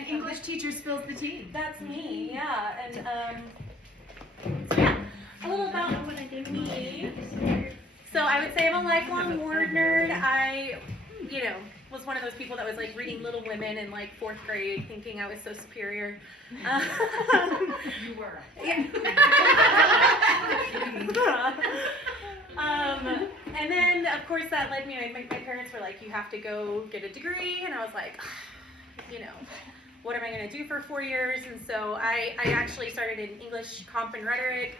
And English teacher spills the tea. That's me, yeah. And so yeah, a little about me. So I would say I'm a lifelong word nerd. I, was one of those people that was like reading Little Women in like 4th grade, thinking I was so superior. You were. Yeah. And then of course that led me, my parents were like, you have to go get a degree, and I was like, what am I going to do for 4 years? And so I actually started in English Comp and Rhetoric,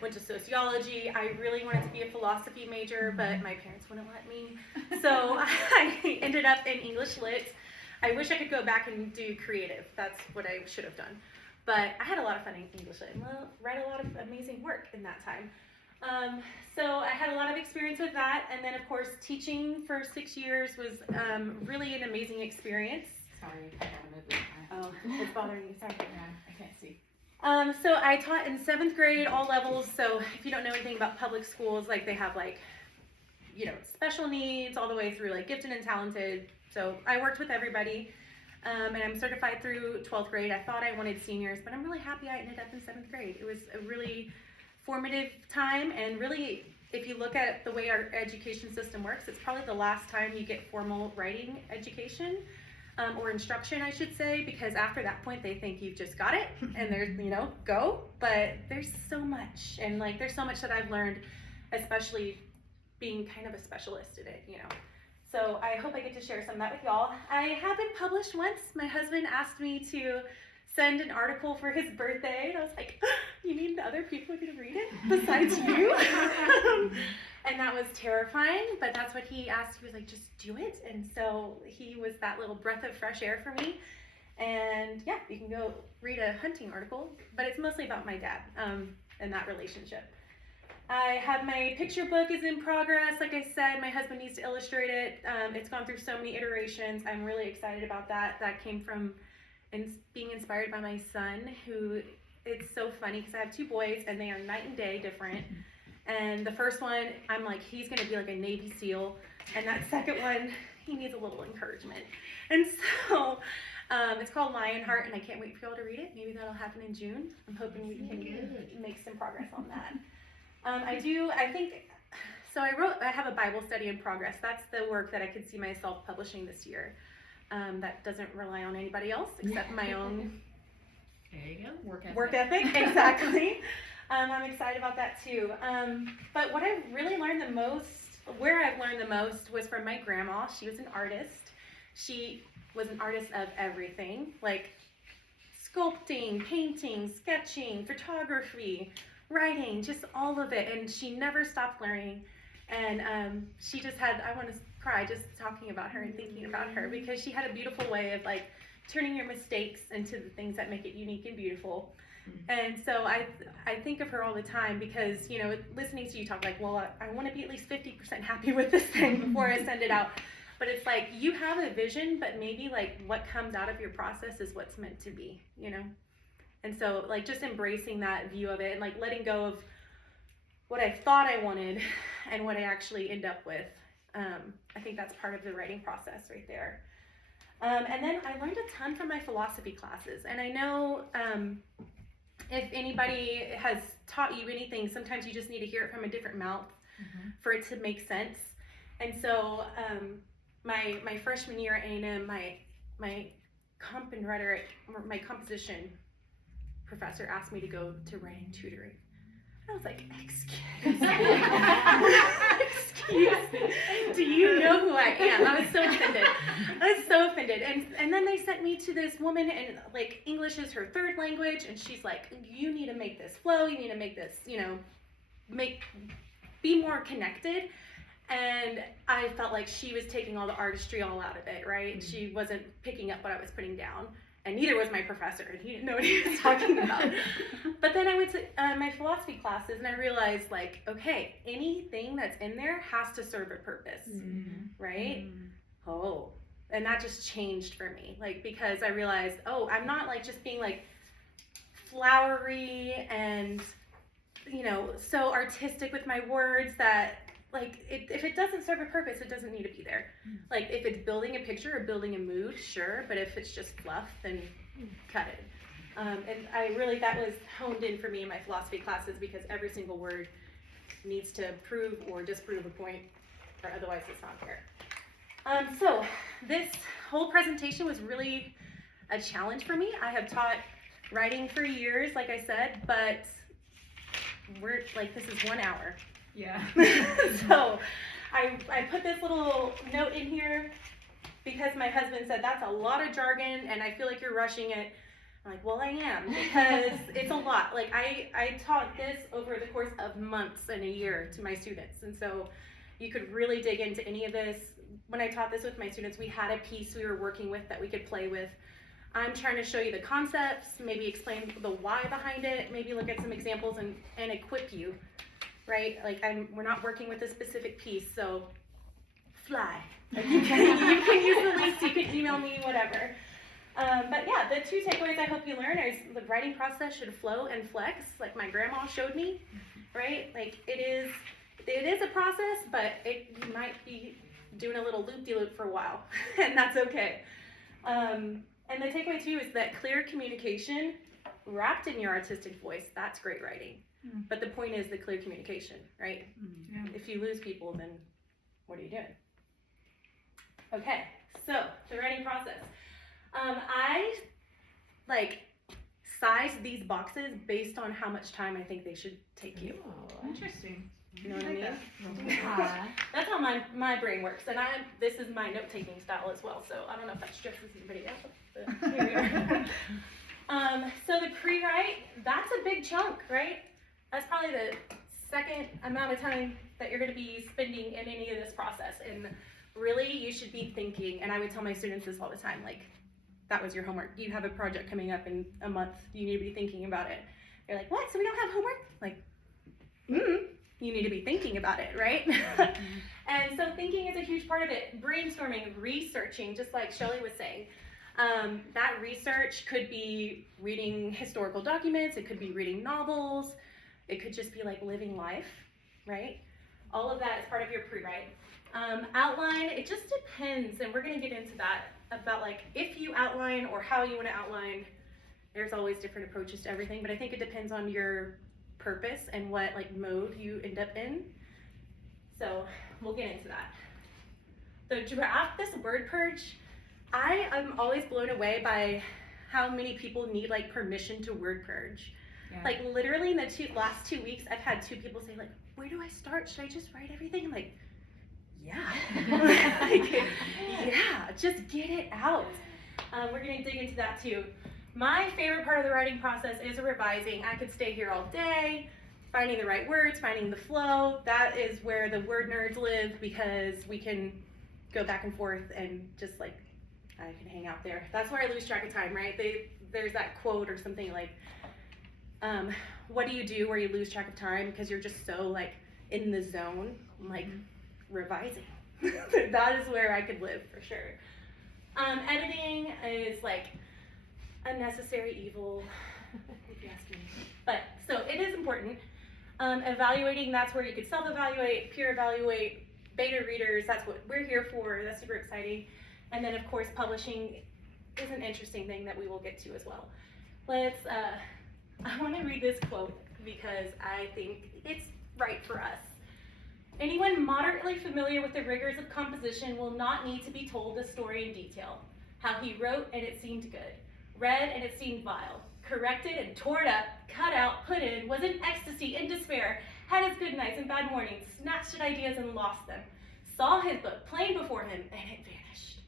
went to sociology. I really wanted to be a philosophy major, but my parents wouldn't let me. So I ended up in English Lit. I wish I could go back and do creative. That's what I should have done. But I had a lot of fun in English Lit and read a lot of amazing work in that time. So I had a lot of experience with that. And then of course, teaching for 6 years was really an amazing experience. Sorry, I gotta move this. Oh, it's bothering you, sorry. Yeah, I can't see. So I taught in 7th grade, all levels. So if you don't know anything about public schools, like they have like, special needs all the way through like gifted and talented. So I worked with everybody, and I'm certified through 12th grade. I thought I wanted seniors, but I'm really happy I ended up in 7th grade. It was a really formative time, and really, if you look at the way our education system works, it's probably the last time you get formal writing education. Or instruction, I should say, because after that point they think you've just got it and there's, go. But there's so much, and like there's so much that I've learned, especially being kind of a specialist in it, So I hope I get to share some of that with y'all. I have been published once. My husband asked me to send an article for his birthday, and I was like, you mean the other people are gonna read it besides you? And that was terrifying, but that's what he asked. He was like, just do it. And so he was that little breath of fresh air for me. And yeah, you can go read a hunting article, but it's mostly about my dad and that relationship. I have my picture book is in progress. Like I said, my husband needs to illustrate it. It's gone through so many iterations. I'm really excited about that. That came from being inspired by my son, who, it's so funny because I have 2 boys and they are night and day different. And the first one, I'm like, he's gonna be like a Navy SEAL. And that second one, he needs a little encouragement. And so it's called Lionheart, and I can't wait for y'all to read it. Maybe that'll happen in June. I'm hoping we can make some progress on that. I have a Bible study in progress. That's the work that I could see myself publishing this year. That doesn't rely on anybody else except my own There you go, work ethic. Exactly. I'm excited about that too. But what I've really learned the most, where I've learned the most, was from my grandma. She was an artist. She was an artist of everything, like sculpting, painting, sketching, photography, writing, just all of it. And she never stopped learning. And she just had, I want to cry just talking about her and thinking about her, because she had a beautiful way of like turning your mistakes into the things that make it unique and beautiful. And so I think of her all the time, because, listening to you talk, like, well, I want to be at least 50% happy with this thing before I send it out. But it's like, you have a vision, but maybe like what comes out of your process is what's meant to be, And so like just embracing that view of it and like letting go of what I thought I wanted and what I actually end up with. I think that's part of the writing process right there. And then I learned a ton from my philosophy classes. And I know if anybody has taught you anything, sometimes you just need to hear it from a different mouth for it to make sense. And so my freshman year at A&M, my comp and rhetoric, my composition professor asked me to go to writing tutoring. I was like, excuse me, do you know who I am? I was so offended. And then they sent me to this woman, and like English is her 3rd language, and she's like, you need to make this flow, you need to make this, be more connected. And I felt like she was taking all the artistry all out of it, right? Mm-hmm. She wasn't picking up what I was putting down. And neither was my professor, and he didn't know what he was talking about. But then I went to my philosophy classes, and I realized, like, okay, anything that's in there has to serve a purpose, right? Oh, and that just changed for me, like, because I realized, oh, I'm not like just being like flowery and, so artistic with my words that like, if it doesn't serve a purpose, it doesn't need to be there. Like, if it's building a picture or building a mood, sure, but if it's just fluff, then cut it. And that was honed in for me in my philosophy classes, because every single word needs to prove or disprove a point, or otherwise it's not there. So this whole presentation was really a challenge for me. I have taught writing for years, like I said, but this is 1 hour. Yeah. So I put this little note in here because my husband said that's a lot of jargon and I feel like you're rushing it. I'm like, well, I am, because it's a lot. Like, I taught this over the course of months and a year to my students, and so you could really dig into any of this. When I taught this with my students, we had a piece we were working with that we could play with. I'm trying to show you the concepts, maybe explain the why behind it, maybe look at some examples and equip you, right? Like, we're not working with a specific piece, so fly. Like, you can use the links, you can email me, whatever. But yeah, the 2 takeaways I hope you learn is the writing process should flow and flex, like my grandma showed me, right? Like, it is a process, but you might be doing a little loop-de-loop for a while, and that's okay. And the takeaway too is that clear communication wrapped in your artistic voice, that's great writing. But the point is the clear communication, right? Yeah. If you lose people, then what are you doing? Okay, so the writing process. I sized these boxes based on how much time I think they should take you. Oh, interesting. You know what I mean? Yeah. That's how my brain works, and this is my note-taking style as well, so I don't know if that stresses anybody else, but here we are. So the pre-write, that's a big chunk, right? That's probably the second amount of time that you're going to be spending in any of this process, and really you should be thinking, and I would tell my students this all the time, like, that was your homework. You have a project coming up in a month, you need to be thinking about it. They're like, what, so we don't have homework? Like, you need to be thinking about it, right? And so thinking is a huge part of it. Brainstorming, researching, just like Shelly was saying. That research could be reading historical documents, it could be reading novels, it could just be like living life, right? All of that is part of your pre-write. Outline, it just depends, and we're gonna get into that, about like if you outline or how you wanna outline. There's always different approaches to everything, but I think it depends on your purpose and what like mode you end up in. So we'll get into that. The draft, this word purge, I am always blown away by how many people need like permission to word purge. Yeah. Like literally in the last 2 weeks, I've had 2 people say like, where do I start? Should I just write everything? I'm like, yeah, like, yeah, just get it out. We're gonna dig into that too. My favorite part of the writing process is revising. I could stay here all day, finding the right words, finding the flow. That is where the word nerds live, because we can go back and forth and just like, I can hang out there. That's where I lose track of time, right? There's that quote or something like, what do you do where you lose track of time because you're just so like in the zone? I'm like, revising. That is where I could live for sure. Editing is like a necessary evil, if you ask me. But so it is important. Evaluating, that's where you could self-evaluate, peer evaluate, beta readers, that's what we're here for. That's super exciting. And then of course publishing is an interesting thing that we will get to as well. I want to read this quote because I think it's right for us. Anyone moderately familiar with the rigors of composition will not need to be told the story in detail. How he wrote and it seemed good, read and it seemed vile, corrected and tore it up, cut out, put in, was in ecstasy, in despair, had his good nights and bad mornings, snatched at ideas and lost them, saw his book plain before him and it vanished.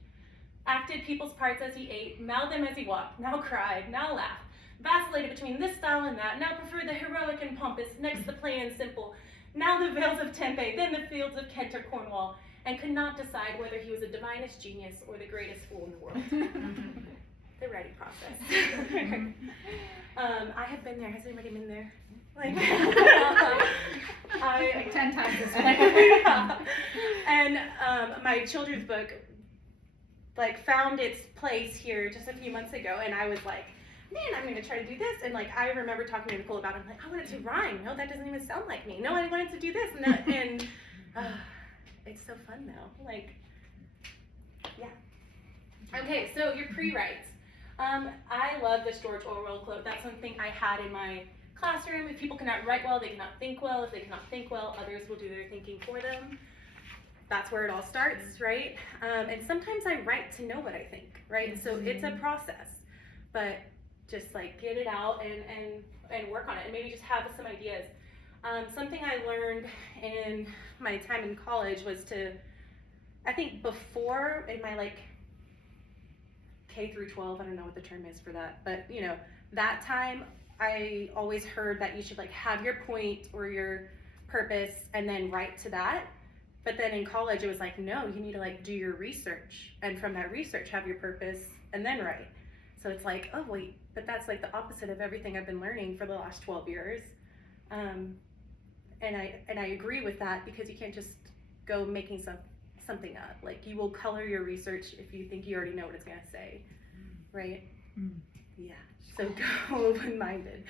Acted people's parts as he ate, mouthed them as he walked, now cried, now laughed, vacillated between this style and that, now preferred the heroic and pompous, next the plain and simple, now the vales of Tempe, then the fields of Kent or Cornwall, and could not decide whether he was a divinest genius or the greatest fool in the world. The writing process. I have been there. Has anybody been there? Like 10 times as yeah. And my children's book like found its place here just a few months ago, and I was like, man, I'm gonna try to do this. And like I remember talking to Nicole about it. I'm like, I want it to rhyme. No, that doesn't even sound like me. No, I wanted to do this and that. And It's so fun though. Like, yeah. Okay, so your pre-writes. I love this George Orwell quote. That's something I had in my classroom. If people cannot write well, they cannot think well. If they cannot think well, others will do their thinking for them. That's where it all starts, right? And sometimes I write to know what I think, right? And so it's a process, but just like get it out and work on it, and maybe just have some ideas. Something I learned in my time in college was to, I think before in my like K through 12, I don't know what the term is for that, but you know, that time I always heard that you should like have your point or your purpose and then write to that. But then in college it was like, no, you need to like do your research, and from that research have your purpose and then write. So it's like, oh wait, but that's like the opposite of everything I've been learning for the last 12 years. And I agree with that, because you can't just go making something up. Like, you will color your research if you think you already know what it's gonna say, right? Yeah, so go open-minded.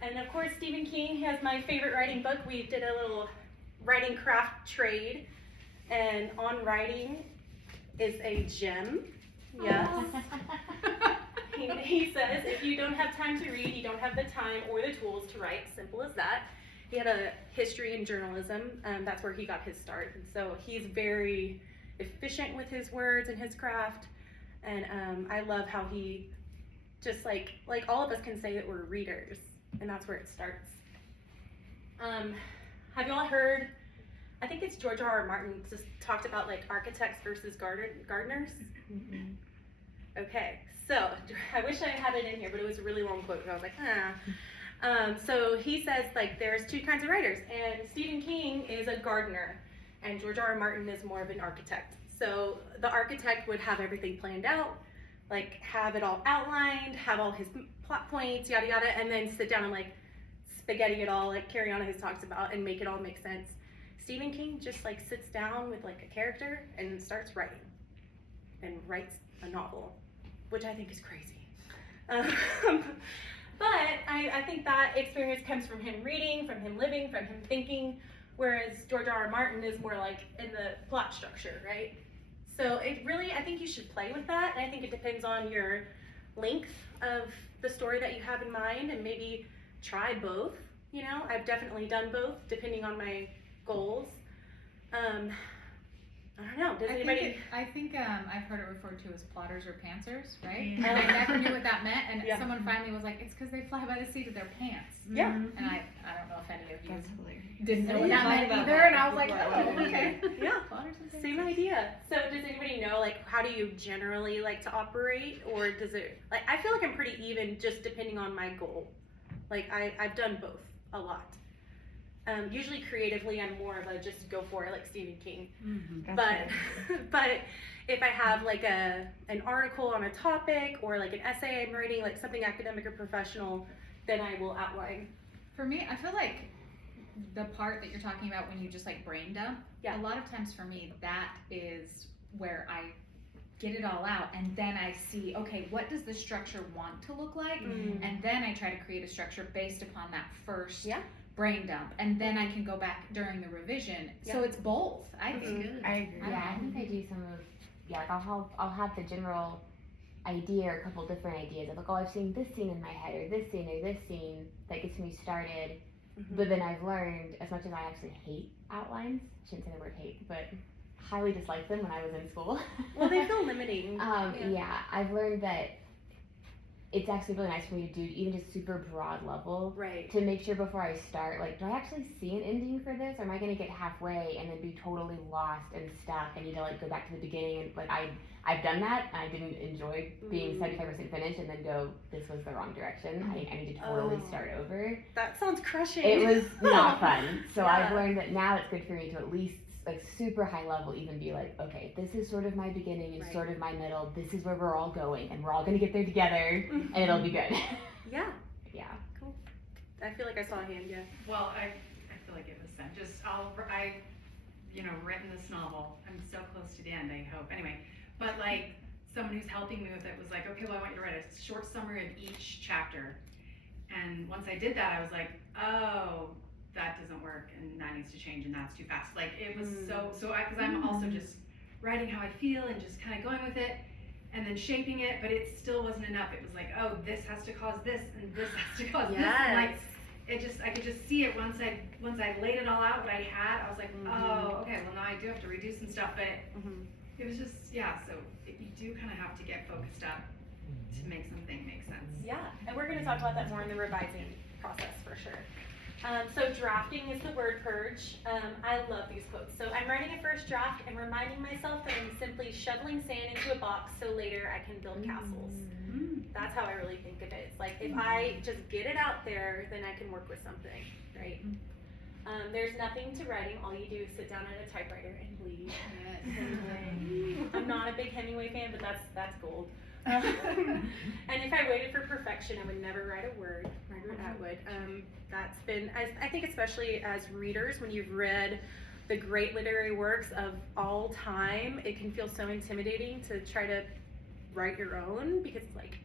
And of course, Stephen King has my favorite writing book. We did a little writing craft trade, and On Writing is a gem. Yes. He says, if you don't have time to read, you don't have the time or the tools to write. Simple as that. He had a history in journalism. That's where he got his start. And so he's very efficient with his words and his craft. And I love how he just like all of us can say that we're readers, and that's where it starts. Have you all heard, I think it's George R.R. Martin just talked about like architects versus gardeners. Mm-hmm. Okay, so I wish I had it in here, but it was a really long quote, and I was like, so he says like there's two kinds of writers, and Stephen King is a gardener, and George R.R. Martin is more of an architect. So the architect would have everything planned out, like have it all outlined, have all his plot points, yada yada, and then sit down and like spaghetti it all, like Cariana has talked about, and make it all make sense. Stephen King just like sits down with like a character and starts writing, and writes a novel, which I think is crazy. But I think that experience comes from him reading, from him living, from him thinking, whereas George R.R. Martin is more like in the plot structure, right? So it really, I think you should play with that, and I think it depends on your length of the story that you have in mind, and maybe try both. You know, I've definitely done both depending on my goals. I don't know, does anybody? I think I've heard it referred to as plotters or pantsers, right? And I never knew what that meant, and someone finally was like, it's because they fly by the seat of their pants. Yeah. And I don't know if any of you didn't know what that meant either, and I was like, oh, okay. Yeah, Plotters and pantsers. same idea. So does anybody know, like, how do you generally like to operate, or does it, like, I feel like I'm pretty even just depending on my goal. Like, I've done both a lot. Usually creatively, I'm more of a just go for it, like Stephen King. Mm-hmm. But if I have like an article on a topic, or like an essay I'm writing, like something academic or professional, then I will outline. For me, I feel like the part that you're talking about when you just like brain dump, a lot of times for me, that is where I get it all out, and then I see, okay, what does the structure want to look like? Mm-hmm. And then I try to create a structure based upon that first brain dump, and then I can go back during the revision. So it's both, I think. Good. I agree. Yeah, I think I do some of, like I'll have the general idea, or a couple different ideas of like, oh, I've seen this scene in my head, or this scene that gets me started. Mm-hmm. But then I've learned, as much as I actually hate outlines, I shouldn't say the word hate, but highly dislike them when I was in school. Well, they feel limiting. I've learned that it's actually really nice for me to do even just super broad level, right? To make sure before I start, like, do I actually see an ending for this, or am I going to get halfway and then be totally lost and stuck? I need to like go back to the beginning, and like I've done that, and I didn't enjoy being 75% finished and then go, this was the wrong direction. I need to totally start over. That sounds crushing. It was not fun. So I've learned that now it's good for me to at least like super high level even be like, okay, this is sort of my beginning and sort of my middle, this is where we're all going, and we're all gonna get there together, and it'll be good. Yeah Cool. I feel like I saw a hand. Well, I feel like it was sent. I written this novel. I'm so close to the end, I hope. Anyway, but like someone who's helping me with it was like, okay, well, I want you to write a short summary of each chapter. And once I did that, I was like, oh, that doesn't work and that needs to change and that's too fast. Like it was because I'm also just writing how I feel and just kind of going with it and then shaping it, but it still wasn't enough. It was like, oh, this has to cause this and this has to cause this. And like I could just see it once I laid it all out what I had. I was like, oh, okay, well now I do have to redo some stuff, but it was just so you do kind of have to get focused up to make something make sense. Yeah, and we're going to talk about that more in the revising process for sure. So drafting is the word purge. I love these quotes. So I'm writing a first draft and reminding myself that I'm simply shoveling sand into a box so later I can build castles. That's how I really think of it. It's like if I just get it out there, then I can work with something, right? There's nothing to writing. All you do is sit down at a typewriter and bleed. I'm not a big Hemingway fan, but that's gold. And if I waited for perfection, I would never write a word. Margaret Atwood. That's been, I think especially as readers, when you've read the great literary works of all time, it can feel so intimidating to try to write your own because it's like,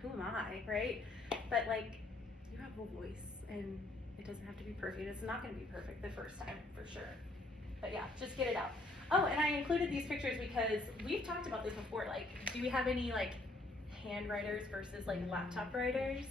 who am I, right? But like, you have a voice and it doesn't have to be perfect. It's not going to be perfect the first time, for sure. But yeah, just get it out. Oh, and I included these pictures because we've talked about this before. Like, do we have any like handwriters versus like laptop writers?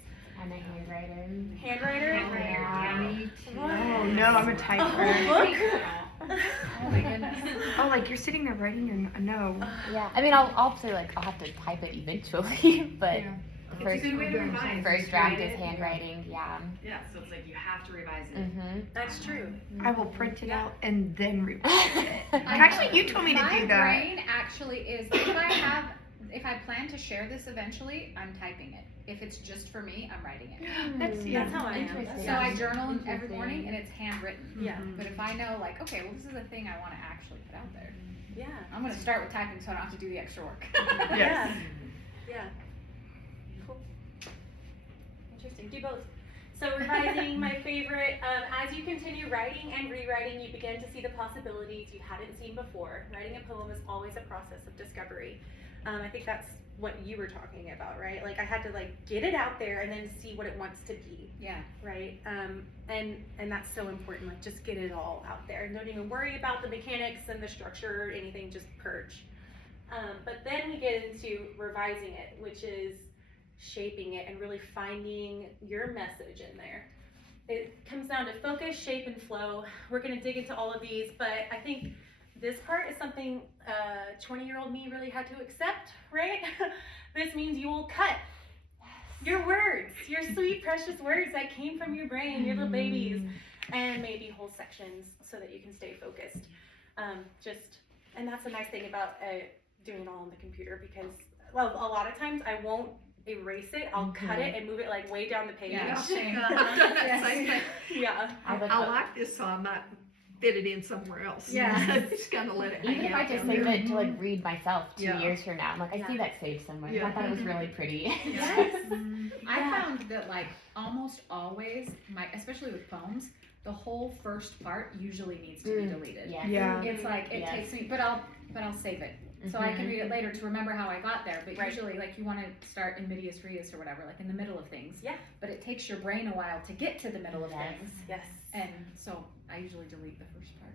I'm a handwriter. Handwriter? Yeah. Oh no, I'm a A typewriter. whole book? Oh my goodness. Oh, like you're sitting there writing your no. Yeah, I mean, I'll say like I'll have to type it eventually, but Yeah. the It's a good way to revise. first Just draft write is it. handwriting. Yeah. Yeah, so it's like you have to revise it. That's true. I will print it out and then revise it. I Actually, you know. told me to My do that. brain actually is, if I plan to share this eventually, I'm typing it. If it's just for me, I'm writing it. That's how I am. Interesting. So I journal every Interesting. morning and it's handwritten. Yeah. But if I know like, okay, well this is a thing I want to actually put out there, Yeah. I'm gonna start with typing so I don't have to do the extra work. Yeah. Yeah. Cool. Interesting. Do both. So revising, my favorite. As you continue writing and rewriting, you begin to see the possibilities you hadn't seen before. Writing a poem is always a process of discovery. I think that's what you were talking about, right? Like I had to like get it out there and then see what it wants to be, Yeah. right? And that's so important. Like just get it all out there. Don't even worry about the mechanics and the structure or anything. Just purge. But then we get into revising it, which is shaping it and really finding your message in there. It comes down to focus, shape, and flow. We're going to dig into all of these, but I think this part is something 20-year-old me really had to accept, right? This means you will cut your words, your sweet, precious words that came from your brain, your little babies, and maybe whole sections so that you can stay focused. And that's the nice thing about doing it all on the computer because, well, a lot of times I won't erase it. I'll cut it and move it like way down the page. Yeah. I've done that same thing. Yeah. I like this, so I might fit it in somewhere else. Yeah. Just kind of let it Even hang if out I just down save there. it to like read myself 2 Yeah. years from now, I'm like, I see that saved somewhere. Yeah. I thought it was really pretty. Yes. I found that like almost always, especially with poems, the whole first part usually needs to be deleted. Yes. Yeah. It's like it Yes. takes me, but I'll save it so I can read it later to remember how I got there. But usually, like you want to start in medias res or whatever, like in the middle of things. Yeah. But it takes your brain a while to get to the middle of Yes. things, Yes. and so I usually delete the first part.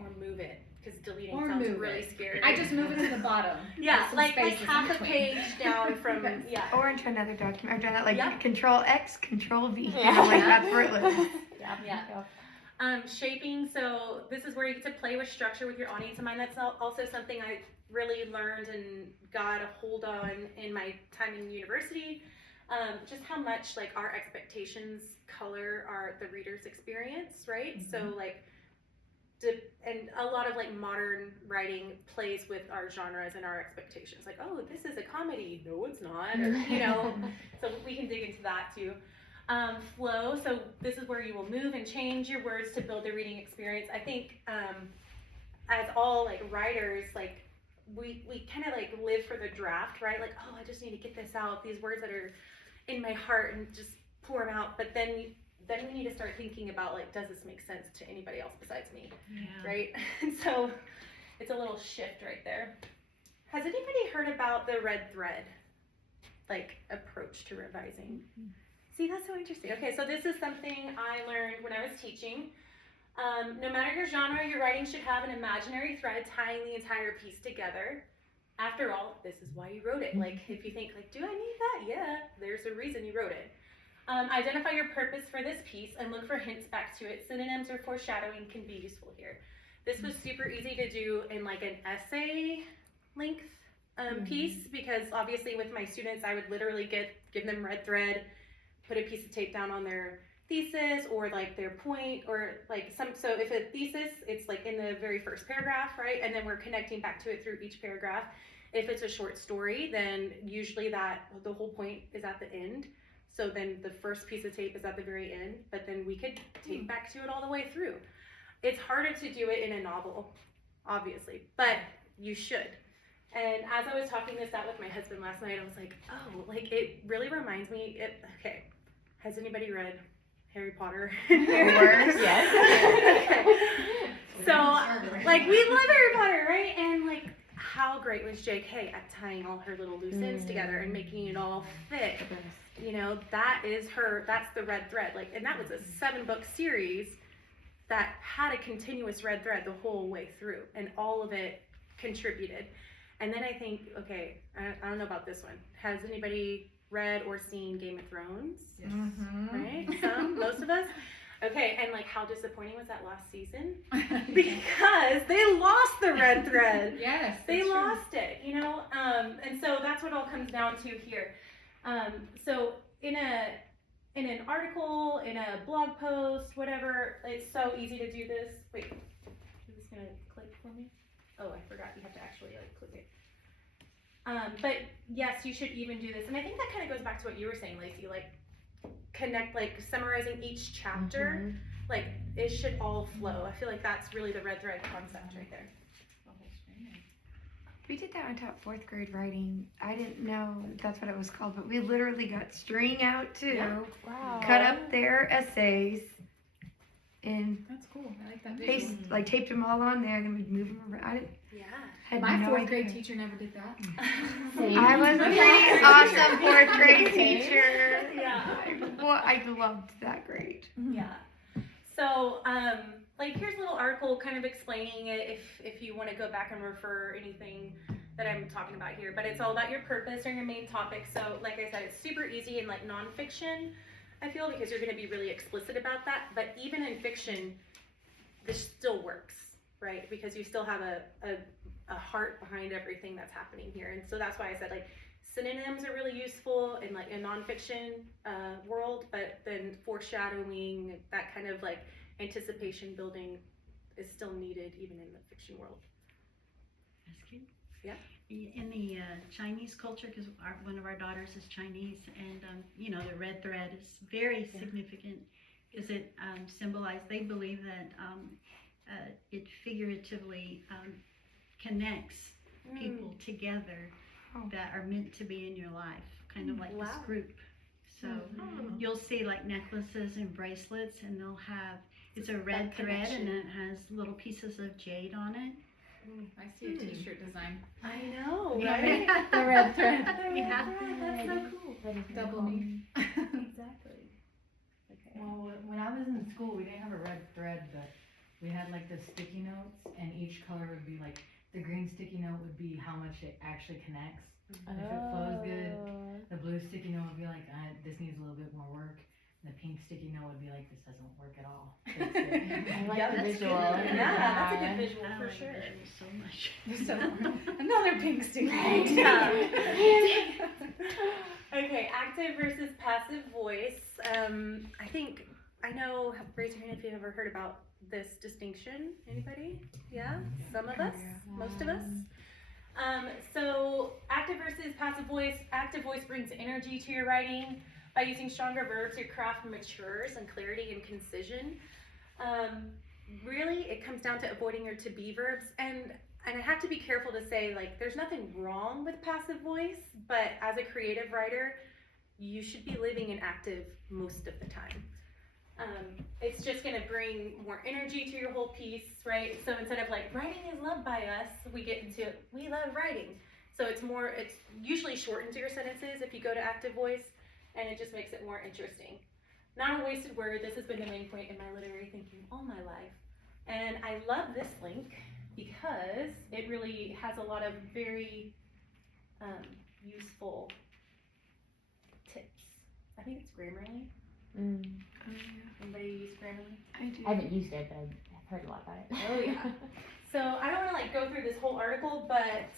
Or move it, because deleting Or sounds move really it. scary. I just move it to the bottom. yeah, Some like spaces in half a between. page down from yeah. Or into another document. I've done that like Yeah. Control X, Control V. Yeah. Like that's where it lives. Yeah. Shaping, so this is where you get to play with structure with your audience in mind. That's also something I really learned and got a hold on in my time in university. Just how much like our expectations color the reader's experience, right? So like, and a lot of like modern writing plays with our genres and our expectations. Like, oh, this is a comedy. No, it's not. Or, you know, so we can dig into that too. Flow, so this is where you will move and change your words to build the reading experience. I think as all like writers, like we kind of like live for the draft, right? Like, oh, I just need to get this out, these words that are in my heart, and just pour them out. But then we need to start thinking about like, does this make sense to anybody else besides me, right? And so it's a little shift right there. Has anybody heard about the red thread like approach to revising? See, that's so interesting. Okay, so this is something I learned when I was teaching. No matter your genre, your writing should have an imaginary thread tying the entire piece together. After all, this is why you wrote it. Like, if you think, like, do I need that? Yeah, there's a reason you wrote it. Identify your purpose for this piece and look for hints back to it. Synonyms or foreshadowing can be useful here. This was super easy to do in like an essay length piece, because obviously with my students, I would literally give them red thread, put a piece of tape down on their thesis or like their point or like so if a thesis, it's like in the very first paragraph, right? And then we're connecting back to it through each paragraph. If it's a short story, then usually the whole point is at the end. So then the first piece of tape is at the very end, but then we could tape back to it all the way through. It's harder to do it in a novel, obviously, but you should. And as I was talking this out with my husband last night, I was like, oh, like it really reminds me, okay, has anybody read Harry Potter? Yes. Okay. So, like, we love Harry Potter, right? And like, how great was J.K. at tying all her little loose ends together and making it all fit? You know, that's the red thread. Like, and that was a 7-book series that had a continuous red thread the whole way through, and all of it contributed. And then I think, okay, I don't know about this one. Has anybody read or seen Game of Thrones? Yes. Right? Some, most of us. Okay, and like, how disappointing was that last season? Because they lost the red thread. Yes, They that's true. lost it, you know? And so that's what it all comes down to here. So in an article, in a blog post, whatever, it's so easy to do this. Wait, is this gonna click for me? Oh, I forgot, you have to actually like click it. But yes, you should even do this. And I think that kind of goes back to what you were saying, Lacey, like connect, like summarizing each chapter, like it should all flow. I feel like that's really the red thread concept right there. We did that on top 4th grade writing. I didn't know that's what it was called, but we literally got string out too, Yeah. Wow. cut up their essays, and That's cool. I like that. paste, visual. like taped them all on there. Then we'd move them around. I Yeah. had My no 4th idea. grade teacher never did that. Same. I was a pretty awesome 4th grade Same. teacher. Yeah. Well, I loved that grade. Yeah. So, like, here's a little article kind of explaining it if you want to go back and refer anything that I'm talking about here. But it's all about your purpose or your main topic. So, like I said, it's super easy in like nonfiction, I feel, because you're going to be really explicit about that. But even in fiction, this still works, right? Because you still have a heart behind everything that's happening here. And so that's why I said, like, synonyms are really useful in like a nonfiction world, but then foreshadowing, that kind of like anticipation building is still needed even in the fiction world. Yeah. In the Chinese culture, because one of our daughters is Chinese, and you know, the red thread is very significant because it symbolizes, they believe that it figuratively connects people together that are meant to be in your life, kind of like this Wow. group. So you'll see like necklaces and bracelets, and they'll have, it's a red thread, and it has little pieces of jade on it. I see a t-shirt design. I know, Yeah. right? The red thread. Yeah. That's so cool. That is very Double cool. me. Exactly. Okay. Well, when I was in school, we didn't have a red thread, but we had like the sticky notes, and each color would be like, the green sticky note would be how much it actually connects. If it flows good, the blue sticky note would be like, this needs a little bit more work. The pink sticky note would be like, this doesn't work at all. So it's good. I like Yeah, the that's visual. good. Yeah, that's a Yeah. good visual I for like sure. visuals so much. So, another pink stick. Yeah. Okay, active versus passive voice. I know, raise your hand if you've ever heard about this distinction. Anybody? Yeah? Some of us? Most of us? So active versus passive voice. Active voice brings energy to your writing. By using stronger verbs, your craft matures in clarity and concision. Really, it comes down to avoiding your to be verbs. And I have to be careful to say, like, there's nothing wrong with passive voice, but as a creative writer, you should be living in active most of the time. It's just gonna bring more energy to your whole piece, right? So instead of like, writing is loved by us, we get into, we love writing. So it's usually shortened to your sentences if you go to active voice. and it just makes it more interesting. Not a wasted word. This has been the main point in my literary thinking all my life. And I love this link because it really has a lot of very useful tips. I think it's Grammarly. Anybody use Grammarly? I do. I haven't used it, but I've heard a lot about it. Oh yeah. So I don't want to like go through this whole article, but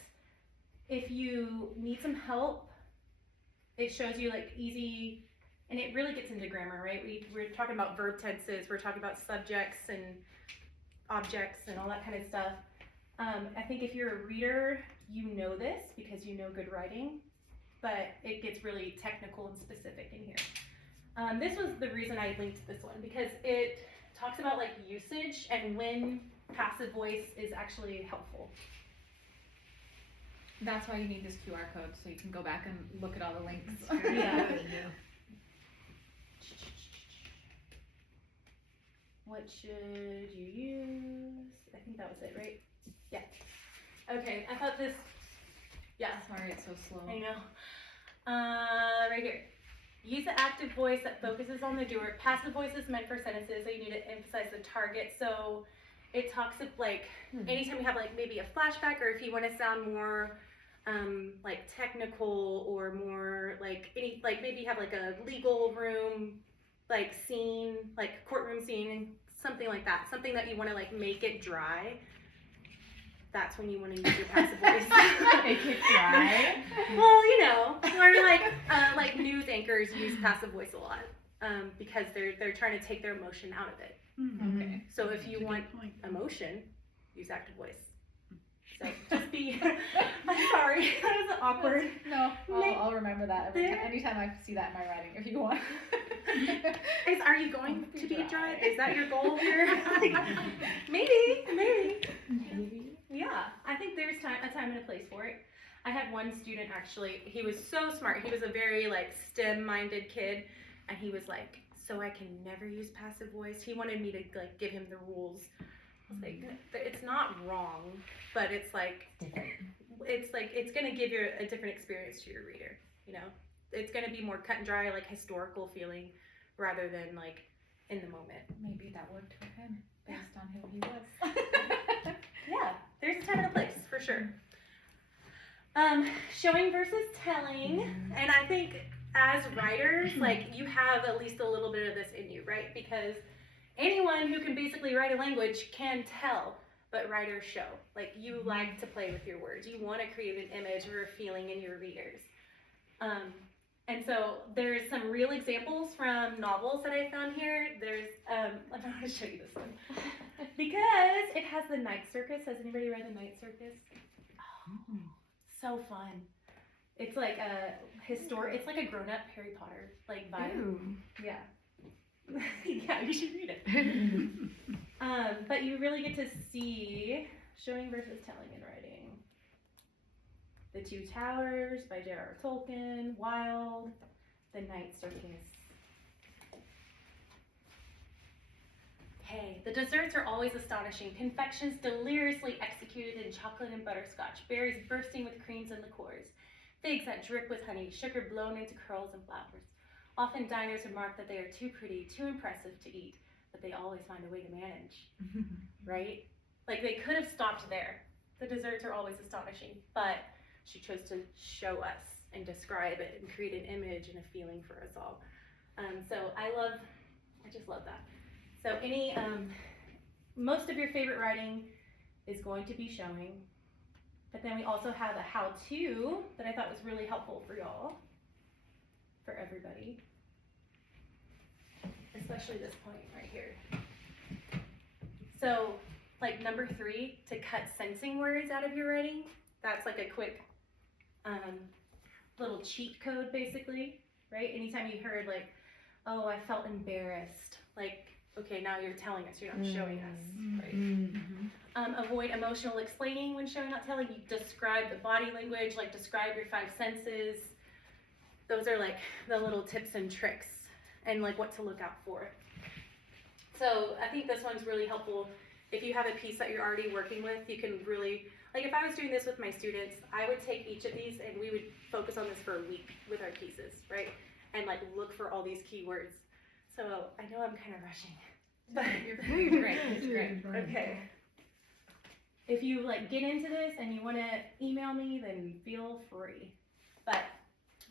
if you need some help, it shows you like easy, and it really gets into grammar, right? We're talking about verb tenses, we're talking about subjects and objects and all that kind of stuff. I think if you're a reader, you know this because you know good writing, but it gets really technical and specific in here. This was the reason I linked this one because it talks about like usage and when passive voice is actually helpful. That's why you need this QR code, so you can go back and look at all the links. Yeah. Yeah. What should you use? I think that was it, right? Yeah. Okay, I thought this, yeah, Sorry, it's so slow. I know. Right here. Use the active voice that focuses on the doer. Passive voice is meant for sentences, so you need to emphasize the target. So it talks of like, anytime you have like maybe a flashback, or if you want to sound more like technical or more like any, like maybe you have like a legal room like scene, like courtroom scene, something like that, something that you want to like make it dry. That's when you want to use your passive voice. Make it dry. Well, you know, or like news anchors use passive voice a lot because they're trying to take their emotion out of it. Okay. So if you want point. emotion, use active voice. So just be. I'm sorry, that was awkward. No, May- I'll remember that There- anytime I see that in my writing, if you want. Are you going to be dry? Is that your goal here? Maybe. Maybe. Yeah, I think there's a time and a place for it. I had one student actually, he was so smart. He was a very like STEM-minded kid, and he was like, so I can never use passive voice. He wanted me to like give him the rules. I was like, it's not wrong, but it's like, it's gonna give you a different experience to your reader, you know? It's gonna be more cut and dry, like historical feeling, rather than like in the moment. Maybe that worked for him, based on who he was. Yeah, there's a time and a place for sure. Showing versus telling, and I think as writers, like you have at least a little bit of this in you, right? Because anyone who can basically write a language can tell, but writers show. Like you like to play with your words. You want to create an image or a feeling in your readers. And so there's some real examples from novels that I found here. There's, I want to show you this one. Because it has the Night Circus. Has anybody read the Night Circus? Oh, so fun. It's like a it's like a grown-up Harry Potter like vibe. Ooh. Yeah. Yeah, you should read it. But you really get to see showing versus telling in writing. The Two Towers by J.R.R. Tolkien, Wild, The Night Circus. Hey, the desserts are always astonishing. Confections deliriously executed in chocolate and butterscotch, berries bursting with creams and liqueurs, figs that drip with honey, sugar blown into curls and flowers. Often diners remark that they are too pretty, too impressive to eat, but they always find a way to manage, right? Like they could have stopped there. The desserts are always astonishing, but she chose to show us and describe it and create an image and a feeling for us all. So I just love that. So most of your favorite writing is going to be showing, but then we also have a how-to that I thought was really helpful for y'all, for everybody, especially this point right here. So like number 3, to cut sensing words out of your writing, that's like a quick little cheat code basically, right? Anytime you heard like, oh, I felt embarrassed, like, okay, now you're telling us, you're not showing us, right? Avoid emotional explaining when showing, not telling. You describe the body language, like describe your 5 senses. Those are like the little tips and tricks and like what to look out for. So I think this one's really helpful. If you have a piece that you're already working with, you can really, like if I was doing this with my students, I would take each of these and we would focus on this for a week with our pieces, right? and like look for all these keywords. So I know I'm kind of rushing. But You're great. It's great. okay. If you like get into this and you want to email me, then feel free. But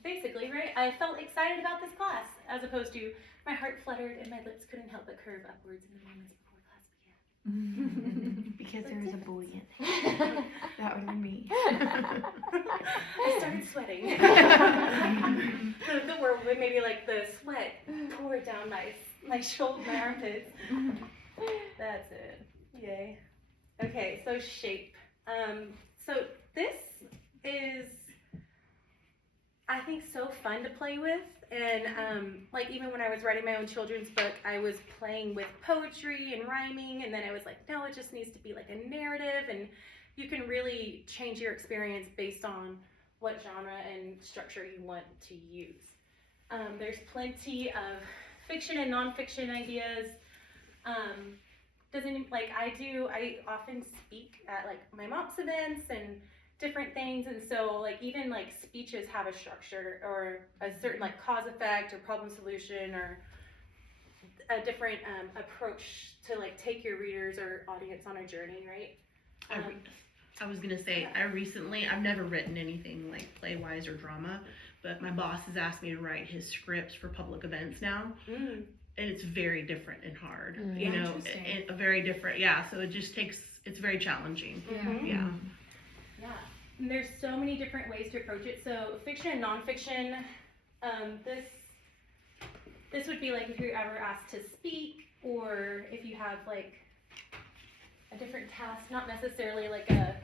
basically, right, I felt excited about this class as opposed to my heart fluttered and my lips couldn't help but curve upwards in the moments before class began. Because there was a boy in there. That would have been me. I started sweating. the word would maybe like the sweat poured down my shoulder, my armpits. That's it. Yay. Okay, so shape. So this is, I think, so fun to play with. And like even when I was writing my own children's book, I was playing with poetry and rhyming, and then I was like, no, it just needs to be like a narrative, and you can really change your experience based on what genre and structure you want to use. There's plenty of fiction and nonfiction ideas. I often speak at like my MOPS events and different things, and so like even like speeches have a structure or a certain like cause effect or problem solution or a different approach to like take your readers or audience on a journey, right? I was gonna say, I've never written anything like play-wise or drama, but my boss has asked me to write his scripts for public events now. Mm. And it's very different and hard, Mm. you know, Interesting. a very different, so it just it's very challenging. Mhm. Yeah. Yeah, and there's so many different ways to approach it. So fiction and nonfiction, this would be like if you're ever asked to speak, or if you have like a different task, not necessarily like a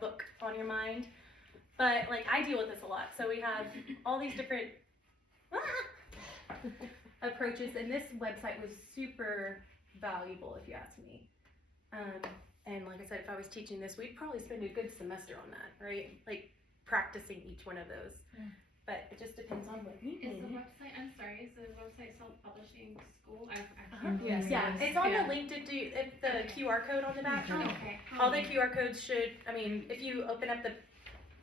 book on your mind, but like I deal with this a lot. So we have all these different approaches, and this website was super valuable if you ask me. And like I said, if I was teaching this, we'd probably spend a good semester on that, right? Like practicing each one of those. Yeah. But it just depends on what you Is the need. website, I'm sorry, is the website self-publishing school? Yes. Yeah, it's on Yeah. the link to do, if the QR code on the back. Okay. All the QR codes should, I mean, if you open up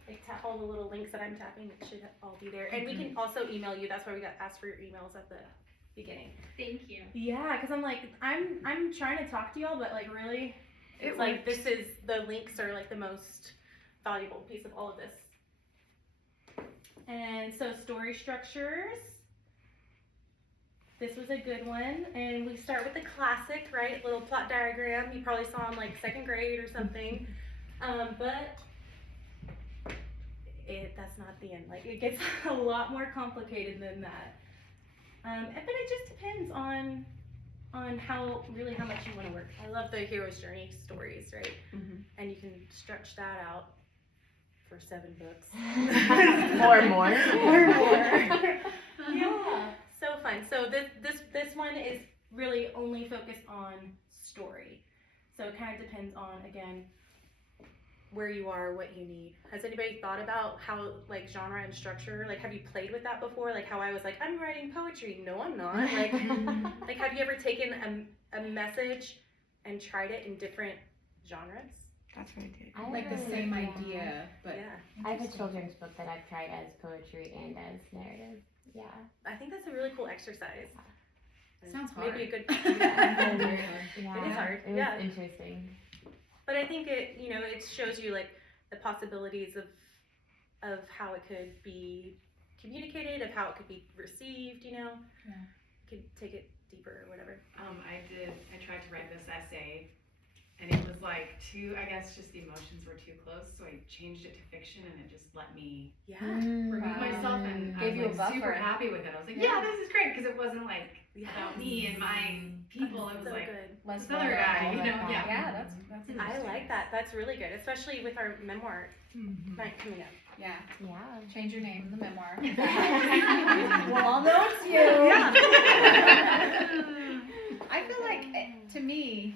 like tap all the little links that I'm tapping, it should all be there. And we can also email you, that's why we got asked for your emails at the beginning. Thank you. Yeah, because I'm like, I'm trying to talk to y'all, but like really, it's like this is, the links are like the most valuable piece of all of this. And so story structures. This was a good one, and we start with the classic, right? Little plot diagram you probably saw in like second grade or something. But that's not the end. Like it gets a lot more complicated than that. But it just depends on how much you want to work. I love the hero's journey stories, right? Mhm. And you can stretch that out for 7 books. More and more. Yeah, so fun. So this one is really only focused on story. So it kind of depends on, again, where you are, what you need. Has anybody thought about how, like, genre and structure, like, have you played with that before? Like how I was like, I'm writing poetry. No, I'm not. Like, like have you ever taken a message and tried it in different genres? That's what I did. I Like the have a- same yeah. idea, but Yeah, I have a children's book that I've tried as poetry and as narrative. Yeah. I think that's a really cool exercise. Sounds Maybe a hard. good. Yeah. It is hard, It was yeah. interesting. But I think it, it shows you like the possibilities of how it could be communicated, of how it could be received, Yeah. Could take it deeper or whatever. I tried to write this essay, and it was like I guess just the emotions were too close, so I changed it to fiction, and it just let me Yeah. remove Wow. myself, and I Gave you was a like super buffer. happy with it. I was like, Yeah. yeah, this is great, because it wasn't like Yeah. about me and my people. It was So like good. less this other guy, vulnerable. yeah. Yeah, that's I interesting. like that. That's really good, especially with our memoir night coming up. Yeah. Yeah. Change your name in the memoir. We'll all know it's you. Yeah. I feel like to me,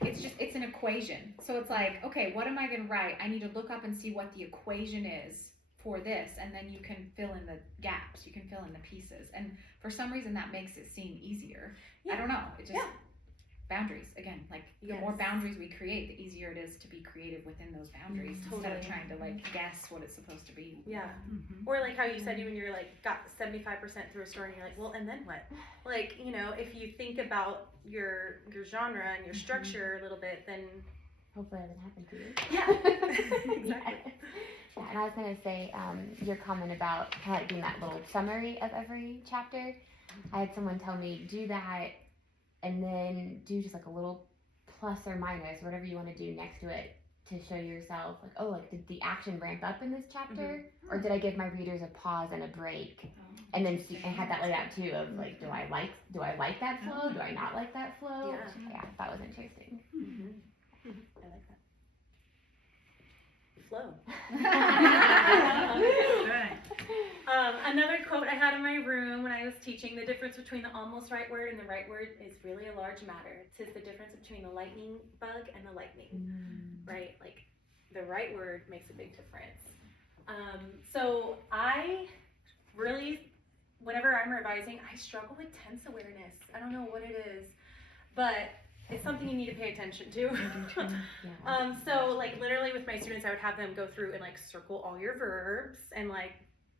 it's an equation. So it's like, okay, what am I gonna write? I need to look up and see what the equation is for this, and then you can fill in the gaps, you can fill in the pieces. And for some reason that makes it seem easier. I don't know. It just Yeah. boundaries again. Like the more boundaries we create, the easier it is to be creative within those boundaries instead of trying to like guess what it's supposed to be. Yeah. Mm-hmm. Or like how you said when you're like got 75% through a story and you're like, well, and then what? Like, you know, if you think about your genre and your structure a little bit, then Hopefully it doesn't happen to you. yeah, exactly. Yeah, and I was gonna say, your comment about kind of like doing that little summary of every chapter. I had someone tell me do that, and then do just like a little plus or minus, whatever you want to do next to it, to show yourself like, oh, like did the action ramp up in this chapter, or did I give my readers a pause and a break, and then see, and had that laid out too of like, do I like that flow? Do I not like that flow? Yeah, that was interesting. I like that. Flow. Right. Another quote I had in my room when I was teaching, the difference between the almost right word and the right word is really a large matter. It says the difference between the lightning bug and the lightning, right? Like the right word makes a big difference. So I really, whenever I'm revising, I struggle with tense awareness. I don't know what it is, but it's something you need to pay attention to. So like literally with my students, I would have them go through and like circle all your verbs and like,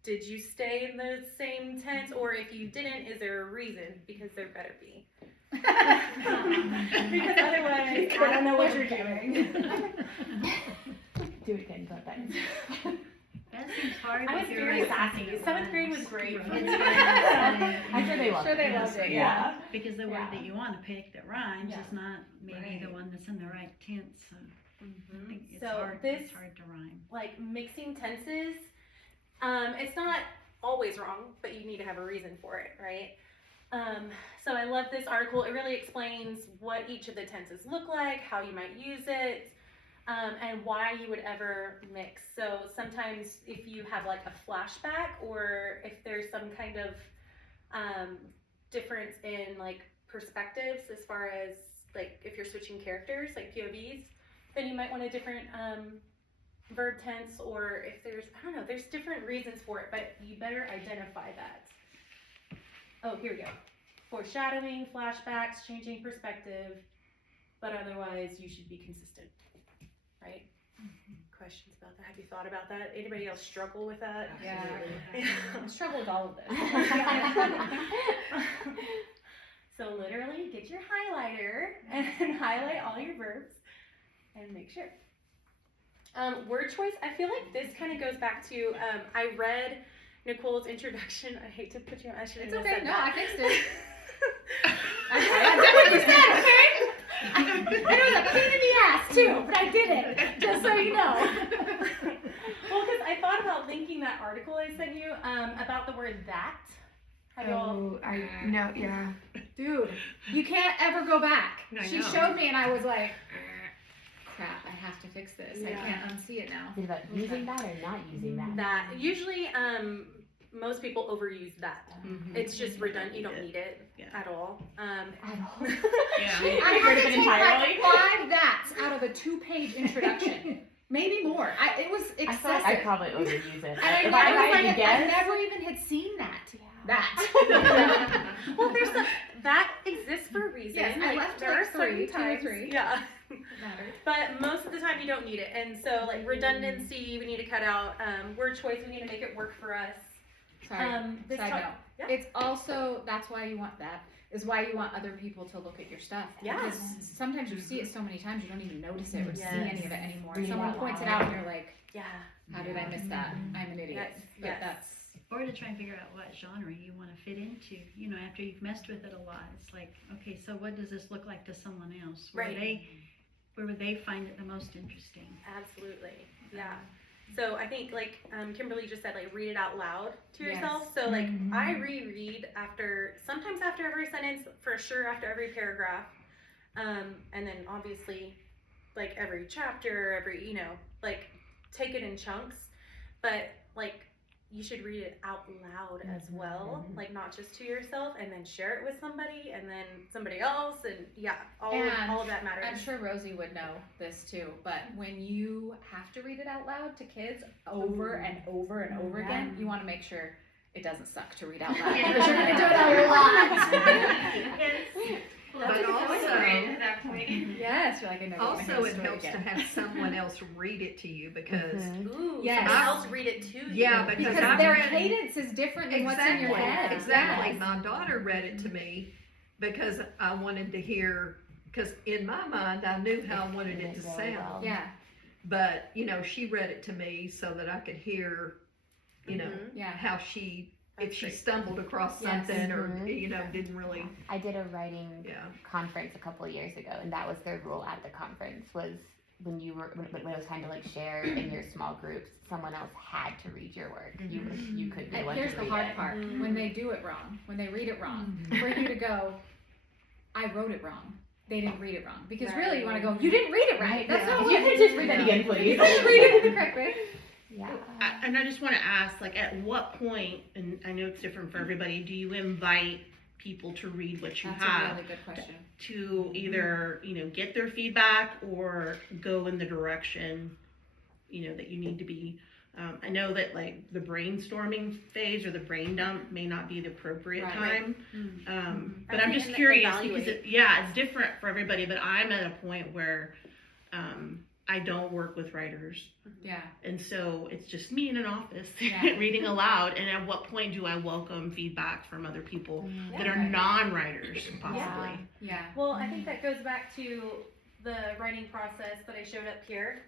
did you stay in the same tense, or if you didn't, is there a reason? Because there better be. Because otherwise, I don't know what you're doing. Do it again, but that. That seems hard. I was if you're very writing sassy. something at 7th grade was once. great. I'm sure they loved it. loved it. Yeah. Because the word Yeah. that you want to pick that rhymes Yeah. is not maybe the Right. one that's in the right tense. So I think it's So hard. this- It's hard to rhyme. Like mixing tenses, it's not always wrong, but you need to have a reason for it, right? So I love this article. It really explains what each of the tenses look like, how you might use it, and why you would ever mix. So sometimes if you have like a flashback, or if there's some kind of difference in like perspectives as far as like if you're switching characters, like POVs, then you might want a different verb tense, or if there's, I don't know, there's different reasons for it, but you better identify that. Oh, here we go. Foreshadowing, flashbacks, changing perspective, but otherwise you should be consistent, right? Questions about that? Have you thought about that? Anybody else struggle with that? Yeah. Yeah. I struggle with all of this. So literally get your highlighter and highlight all your verbs and make sure. Word choice, I feel like this kind of goes back to, I read Nicole's introduction. I hate to put you on, I should have It's okay. said No, that. I fixed it. I did what you said, okay? It was a pain in the ass too, but I did it. Just so you know. Well, because I thought about linking that article I sent you about the word that. Have y'all? No, yeah. Dude, you can't ever go back. I She know. showed me and I was like, crap, I have to fix this. I Yeah. can't unsee it now. Is it about using that or not using that? That. Usually, most people overuse that. It's just redundant. You don't need it Yeah. at all. At all. Yeah. I had to take entirely. like 5 that's out of a 2-page introduction. Maybe more. It was I excessive. thought I'd probably overuse it. and I If I had to I guess, never even had seen that. Well, there's that exists for a reason. Yes, I left there like are certain 3, 2 or times- 3. Yeah. Mattered. But most of the time you don't need it. And so like redundancy, we need to cut out. Word choice, we need to make it work for us. Sorry. This Side talk- note. yeah. It's also, that's why you want that, is why you want other people to look at your stuff. Yeah. Because sometimes you see it so many times you don't even notice it or see Yes. any of it anymore. Read it Someone out points it loud. out and you're like, Yeah. how did I miss that? I'm an idiot. Yes, But yes. that's, Or to try and figure out what genre you want to fit into, you know, after you've messed with it a lot. It's like, okay, so what does this look like to someone else? Where would they find it the most interesting? Absolutely. Yeah. So I think like Kimberly just said, like read it out loud to Yes. yourself. So like I reread sometimes after every sentence, for sure after every paragraph, and then obviously like every chapter, like take it in chunks, but like you should read it out loud as well, like not just to yourself, and then share it with somebody, and then somebody else, and yeah, all of that matters. I'm sure Rosie would know this too, but when you have to read it out loud to kids over and over and over again, you want to make sure it doesn't suck to read out loud because you're going to do it a lot. But also, at that point. Yes, you're like, I never wanna hear also the it story helps to again. have someone else read it to you because Ooh, Yes. someone else read it to you. Yeah, because Because I've their read- cadence is different than what's in your head. Exactly. Yes. My daughter read it to me because I wanted to hear, because in my mind, I knew how I wanted it to Very well. sound. Yeah, But, she read it to me so that I could hear, yeah. how if she stumbled across Yes. something or, Mhm. didn't really, I did a writing yeah. conference a couple of years ago, and that was their rule at the conference was when it was time to like share in your small groups, someone else had to read your work. You couldn't be And one here's to the read hard it. part, when they do it wrong, when they read it wrong, for you to go, I wrote it wrong. They didn't read it wrong. Because really you wanna go, you didn't read it right. That's not If what you could just read that again, please. You didn't read it the correct way. Yeah. And I just want to ask, like, at what point, and I know it's different for everybody, do you invite people to read what you That's have a really good question. to either, get their feedback or go in the direction, that you need to be? I know that like the brainstorming phase or the brain dump may not be the appropriate Right. time. But I I'm think just in the curious because evaluate. it's different for everybody, but I'm at a point where, I don't work with writers. Yeah, And so it's just me in an office Yeah. reading aloud. And at what point do I welcome feedback from other people that are Right. non-writers, possibly? yeah. Well, I think that goes back to the writing process that I showed up here.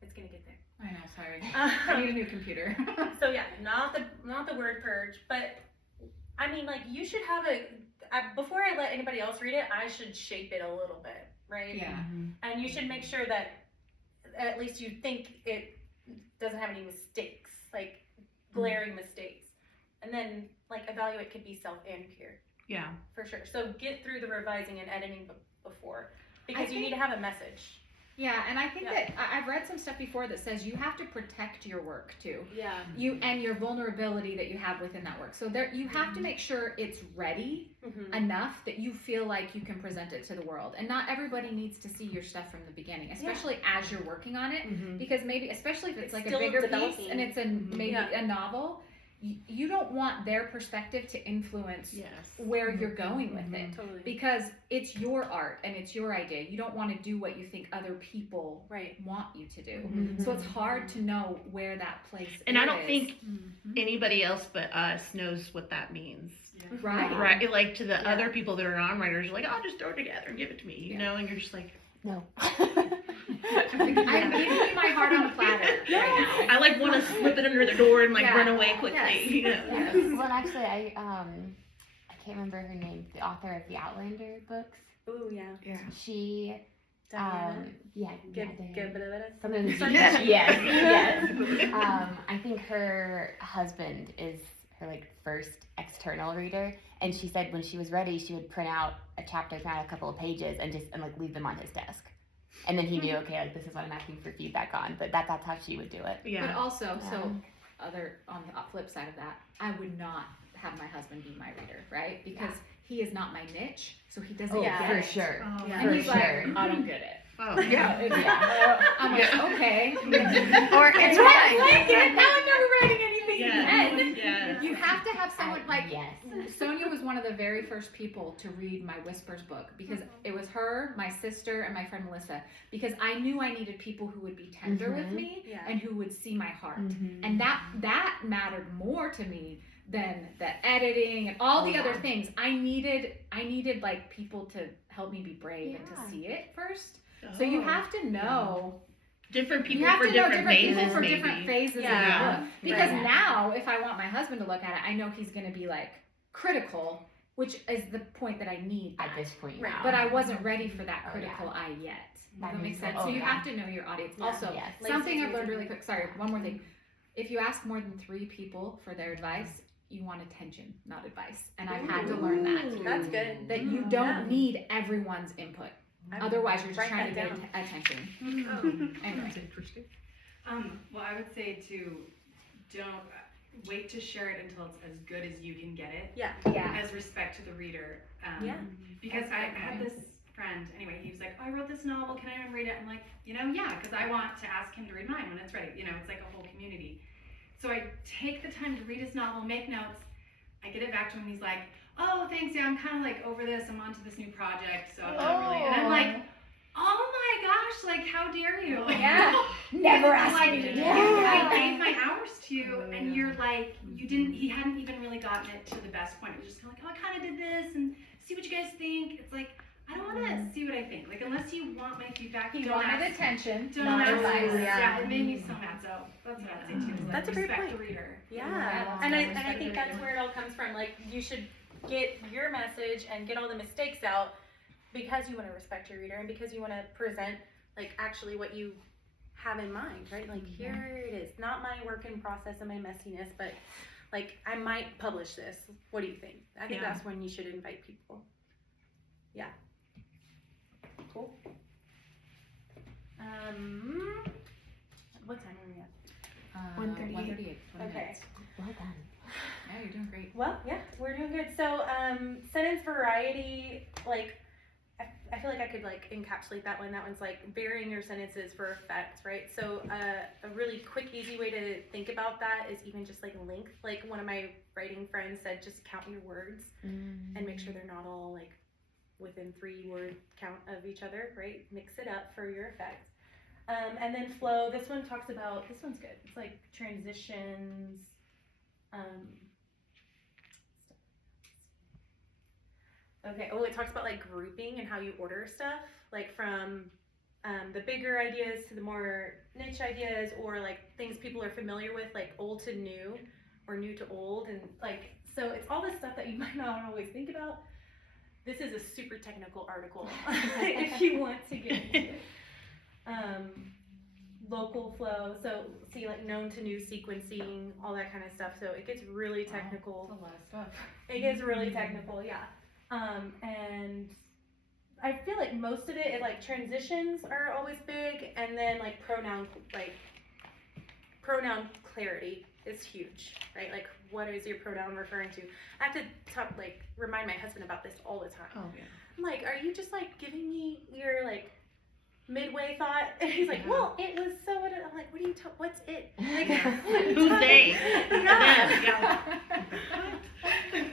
It's gonna get there. I know, sorry. I need a new computer. So yeah, not the word purge, but I mean, like you should have before I let anybody else read it, I should shape it a little bit, right? Yeah. And you should make sure that at least you think it doesn't have any mistakes, like glaring mistakes, and then like evaluate could be self and peer Yeah. for sure. So get through the revising and editing before because you think- need to have a message. Yeah, and I think Yeah. that I've read some stuff before that says you have to protect your work too. Yeah. You and your vulnerability that you have within that work. So there you have to make sure it's ready Mm-hmm. enough that you feel like you can present it to the world. And not everybody needs to see your stuff from the beginning, especially as you're working on it. Because maybe, especially if it's like a still bigger piece developing. and it's maybe Yeah. a novel, you don't want their perspective to influence Yes. where you're going with it. Totally. Because it's your art and it's your idea. You don't want to do what you think other people Right. want you to do. Mhm. So it's hard to know where that place is. And I don't think anybody else but us knows what that means. Right. Right? Like to the other people that are non-writers, you're like, oh, just throw it together and give it to me, you Yeah. know? And you're just like, No. I'm giving you my heart on a platter. right now. I like want to slip it under the door and like Yeah. run away quickly, Yes. you know? Yes. Well, and actually, I can't remember her name. The author of the Outlander books. Ooh, yeah. She, Diana. Diana. Something. Something. Yes, yes. I think her husband is her like first external reader, and she said when she was ready, she would print out a chapter, print out a couple of pages, and like leave them on his desk. And then he knew, okay, like this is what I'm asking for feedback on. But that's how she would do it. But Yeah. also, Yeah. so on the flip side of that, I would not have my husband be my reader, right? Because he is not my niche, so he doesn't Oh, get for it. sure. Yeah. And For he's sure. like, I don't get it. Oh, Yeah. I'm like, okay. Or It's it's right. fine. Like it. Now I'm never writing anything Yeah. again. Yeah. You have to have someone like Yes. Sonia was one of the very first people to read my Whispers book because it was her, my sister, and my friend Melissa. Because I knew I needed people who would be tender with Mhm. me Yeah. and who would see my heart. Mhm. And that mattered more to me than the editing and all the Oh, other yeah. things. I needed like people to help me be brave and Yeah. to see it first. So you have to know. different people You have for to know different different phases, people for maybe. different phases Yeah. of the book. Because Right. now, if I want my husband to look at it, I know he's going to be like critical, which is the point that I need. At that. this point Right. now. But I wasn't ready for that Oh, critical eye yet. Does That that make makes sense? sense. So Oh, you yeah. have to know your audience. Yeah. Also, Yes. something I've Lazy's learned reason. really quick. Sorry, one more thing. If you ask more than 3 people for their advice, you want attention, not advice. And I've had to learn that. That's good. That you don't need everyone's input. Otherwise, you're just Write trying to that get down. attention. Anyway. That's interesting. Well, I would say don't wait to share it until it's as good as you can get it, Yeah. Yeah. as respect to the reader. Yeah. Because That's I a good had point. this friend, anyway, he was like, oh, I wrote this novel, can anyone read it? I'm like, yeah, because I want to ask him to read mine when it's ready. It's like a whole community. So I take the time to read his novel, make notes, I get it back to him and he's like, oh, thanks, yeah, I'm kind of like over this, I'm onto this new project, so I'm not really, and I'm like, oh my gosh, like, how dare you? Yeah. Never I'm asked like, me to do I that. gave my hours to you, and you're like, he hadn't even really gotten it to the best point. It was just kind of like, oh, I kind of did this, and see what you guys think. It's like, I don't want to see what I think. Like, unless you want my feedback, He don't wanted ask. attention, Don't not ask. advice. Yeah, it made me so mad. So that's what I'd say too. Is like, That's a great respect point. the reader. Yeah, and I think that's where it all comes from. Like, you should get your message and get all the mistakes out because you want to respect your reader and because you want to present like actually what you have in mind, right? Like, here it is, not my work in process and my messiness, but like, I might publish this. What do you think? I think Yeah. that's when you should invite people. Yeah. Cool. What time are we at? 1:38. 1:38. 20 Okay. minutes. Well done. Yeah, you're doing great. Well, yeah, we're doing good. So, sentence variety, like, I feel like I could like encapsulate that one. That one's like varying your sentences for effect, right? So, a really quick, easy way to think about that is even just like length. Like, one of my writing friends said, just count your words and make sure they're not all like within 3-word count of each other, right? Mix it up for your effect. And then flow. This one talks about. This one's good. It's like transitions. Okay, it talks about like grouping and how you order stuff, like from the bigger ideas to the more niche ideas, or like things people are familiar with, like old to new or new to old, and like, so it's all this stuff that you might not always think about. This is a super technical article if you want to get into it. Local flow, so see, like known to new sequencing, all that kind of stuff. So it gets really technical. That's a lot of stuff. It gets really technical, yeah. And I feel like most of it, like transitions are always big, and then like pronoun clarity is huge, right? Like, what is your pronoun referring to? I have to remind my husband about this all the time. Oh, yeah. I'm like, are you just like giving me your like midway thought? And he's like, well, it was so. I'm like, what are you? What's it? Like, what are you Who's talking- they? Yeah. Yeah.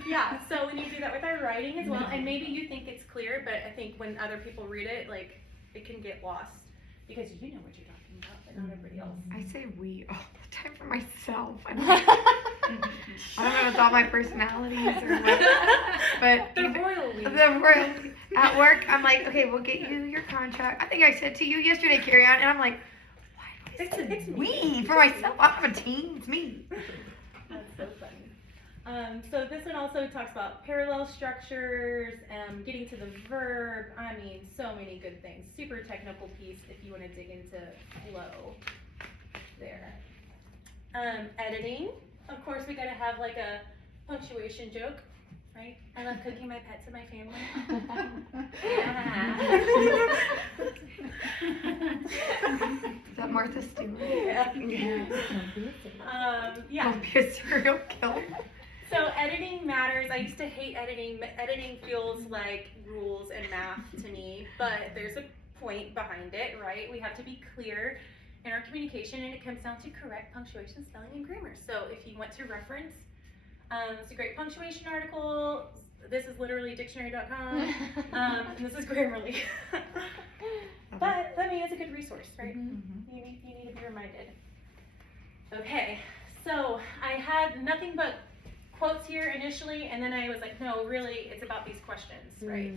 Yeah, so when you do that with our writing as well, and maybe you think it's clear, but I think when other people read it, like, it can get lost because you know what you're talking about, but not everybody else. I say we all the time for myself. I don't know if it's all my personalities or what, but The royal we. the royal at work, I'm like, okay, we'll get you your contract. I think I said to you yesterday, Carrie Ann, and I'm like, why do I say It's me. we for myself? I have a team. It's me. That's so funny. So this one also talks about parallel structures, getting to the verb. I mean, so many good things. Super technical piece if you want to dig into flow there. Editing. Of course, we gotta have like a punctuation joke, right? I love cooking my pets and my family. Is that Martha Stewart? Yeah. Yeah. Don't be a serial killer. So editing matters. I used to hate editing. Editing feels like rules and math to me, but there's a point behind it, right? We have to be clear in our communication, and it comes down to correct punctuation, spelling, and grammar. So if you want to reference, it's a great punctuation article. This is literally dictionary.com, and this is Grammarly. But I mean, it's a good resource, right? You need to be reminded. Okay, so I had nothing but quotes here initially, and then I was like, no, really, it's about these questions, right?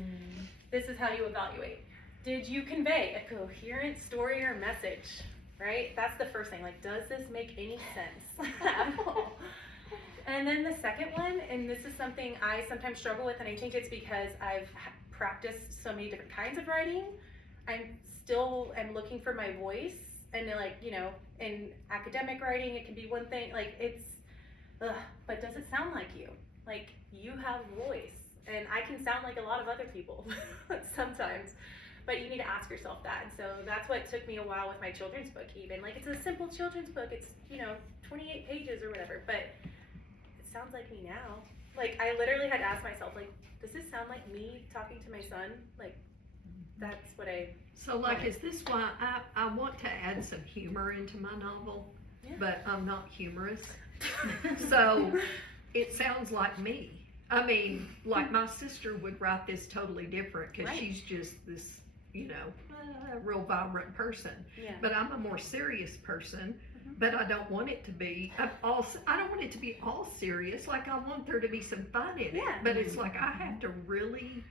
This is how you evaluate. Did you convey a coherent story or message, right? That's the first thing. Like, does this make any sense at all? And then the second one, and this is something I sometimes struggle with, and I think it's because I've practiced so many different kinds of writing. I still am looking for my voice, and like, you know, in academic writing, it can be one thing, like it's, but does it sound like you? Like, you have voice, and I can sound like a lot of other people sometimes, but you need to ask yourself that. And so that's what took me a while with my children's book even. Like, it's a simple children's book, it's, you know, 28 pages or whatever, but it sounds like me now. Like, I literally had to ask myself, like, does this sound like me talking to my son? Like, that's what I... So like, is this why I want to add some humor into my novel, Yeah. but I'm not humorous. So it sounds like me. I mean, like my sister would write this totally different, cause Right. she's just this, real vibrant person. Yeah. But I'm a more serious person, Mhm. but I don't want it to be, I don't want it to be all serious, like I want there to be some fun in it. Yeah. But it's like I have to really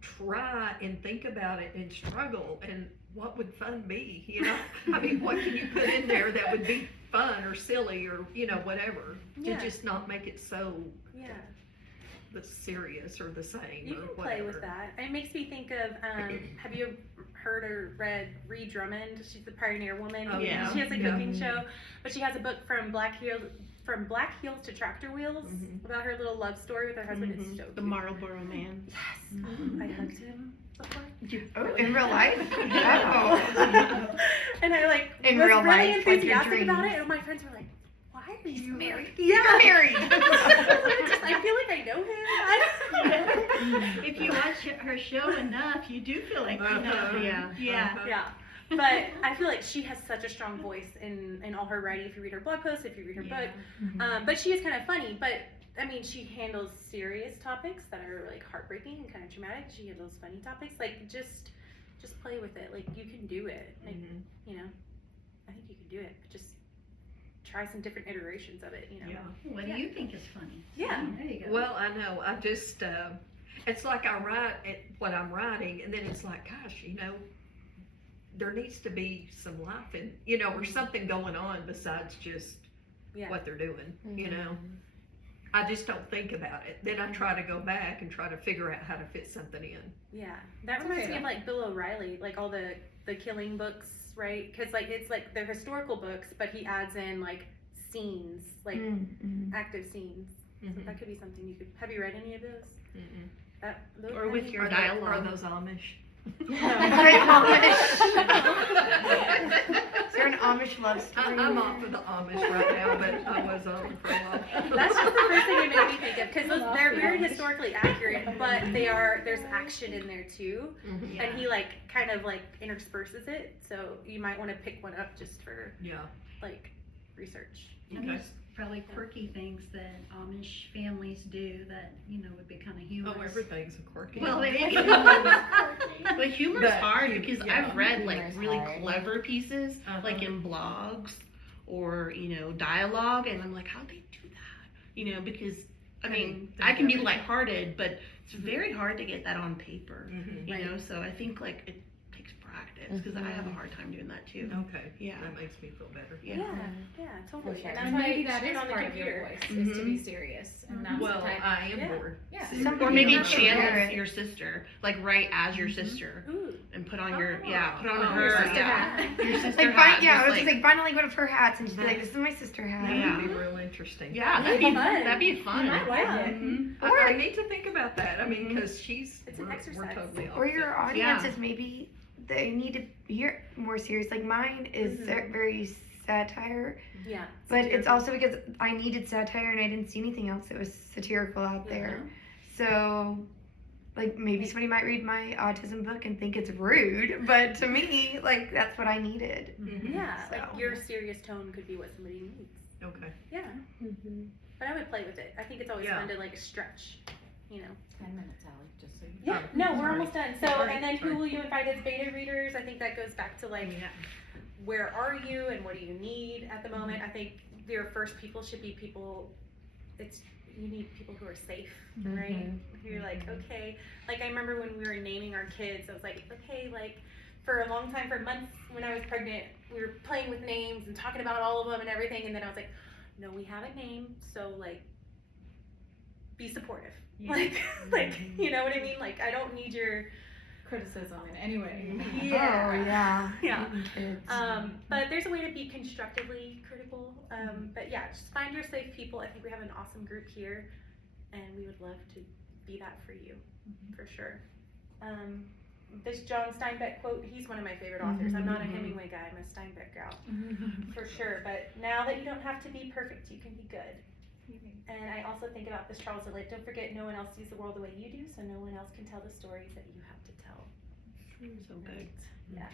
try and think about it and struggle, and what would fun be, I mean, what can you put in there that would be fun or silly or, whatever, Yeah. to just not make it so Yeah. the serious or the same You or can whatever. play with that. It makes me think of, have you heard or read Ree Drummond? She's the pioneer woman. Oh, yeah. She has a Yeah. cooking show, but she has a book from Black Heels to Tractor Wheels Mhm. about her little love story with her husband. It's so The cute. Marlboro Man. Yes. I hugged him before. Oh, in real life? Oh. And I In was real really life, like your enthusiastic about dreams. it, and my friends were like, "Why are you married? Yeah, You're married. I feel like I know him. If you watch her show enough, you do feel like you know. Uh-huh. Yeah. Yeah. Yeah, but I feel like she has such a strong voice in all her writing. If you read her blog posts, if you read her book, but she is kind of funny. But I mean, she handles serious topics that are like heartbreaking and kind of traumatic. She handles funny topics. Like just play with it. Like you can do it. Like Mhm. I think you can do it. But just try some different iterations of it. Yeah. What do you think is funny? Yeah. There you go. Well, I know, I just, it's like I write what I'm writing, and then it's like, gosh, there needs to be some life and, or something going on besides just Yeah. what they're doing, I just don't think about it. Then I try to go back and try to figure out how to fit something in. Yeah, that reminds me of like Bill O'Reilly, like all the killing books, right? Because like it's like they're historical books, but he adds in like scenes, like active scenes. So that could be something you could. Have you read any of those? Or with your Are dialogue. those Amish? Great Amish. Is there an Amish love story? I'm off of the Amish right now, but I was on for a while. That's just the first thing it made me think of because they're very historically accurate, but there's action in there too, Mhm. and he like kind of like intersperses it. So you might want to pick one up just for Yeah. like research. And Okay. there's probably quirky things that Amish families do that, would be kind of humorous. Oh, everything's quirky. Well, there you go. But humor's But hard hu- because yeah. I've read like Humor's really hard. clever pieces, Uh-huh. like in blogs or dialogue, and I'm like, how'd they do that? Because I mean, I can be lighthearted, but it's very hard to get that on paper. Mhm. So I think like it takes practice because I have a hard time doing that too. Okay. Yeah. That makes me feel better. Yeah. Yeah, totally. sure. And that's And why maybe you that shoot is on the part of your computer. voice, is to be serious, and that's Well, the type. I am Yeah. more. Yeah. serious. Or maybe Yeah. channel your sister, like write as your sister, Ooh. and put on your Oh. put on Oh, her your sister yeah. hat. Your sister Like, hat, I just was just like, find like one of her hats and just be like, this is my sister hat. Yeah. That'd be real interesting. yeah, That'd be fun. that'd be fun. I like it. Mhm. I need to think about that. I mean, Mhm. because she's, It's an we're exercise. totally Or your opposite. audiences maybe they need to hear more serious. Like mine is very satire, Yeah. but it's also because I needed satire and I didn't see anything else that was satirical out there. So, like maybe somebody might read my autism book and think it's rude, but to me, like that's what I needed. Mhm. Yeah, like So. your serious tone could be what somebody needs. Okay. Yeah, but I would play with it. I think it's always Yeah. fun to like stretch, 10 minutes, Alec, just so you Yeah, Oh, no, we're sorry. almost done. So, Sorry, and then sorry. who will you invite as beta readers? I think that goes back to like, where are you and what do you need at the moment? I think your first people should be people, you need people who are safe, right? Who you're like, okay, like I remember when we were naming our kids, I was like, okay, like for a long time, for months when I was pregnant, we were playing with names and talking about all of them and everything, and then I was like, no, we have a name, so like, be supportive. Like, you know what I mean? Like, I don't need your Criticism in any way. yeah. Oh yeah. Yeah. Kids. But there's a way to be constructively critical. But yeah, just find your safe people. I think we have an awesome group here, and we would love to be that for you, for sure. This John Steinbeck quote, he's one of my favorite authors. I'm not a Hemingway guy, I'm a Steinbeck gal, for sure. But now that you don't have to be perfect, you can be good. And I also think about this Charles Willett, don't forget no one else sees the world the way you do, so no one else can tell the stories that you have to tell. So good. Yeah.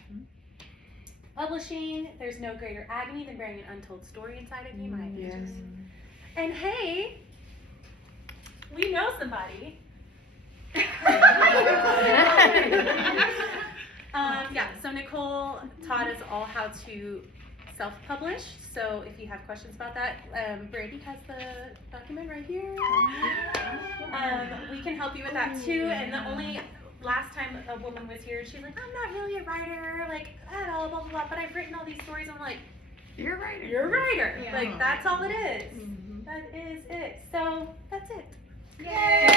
Publishing, there's no greater agony than bearing an untold story inside of you, my Yes. And hey, we know somebody. Yeah, so Nicole taught us all how to self-publish. So if you have questions about that, Brandy has the document right here. We can help you with that too. And the only last time a woman was here, she's like, I'm not really a writer, like, at all, blah, blah, blah, but I've written all these stories. I'm like, You're a writer. you're a writer. Yeah. Like, that's all it is. Mhm. That is it. So, that's it. Yay!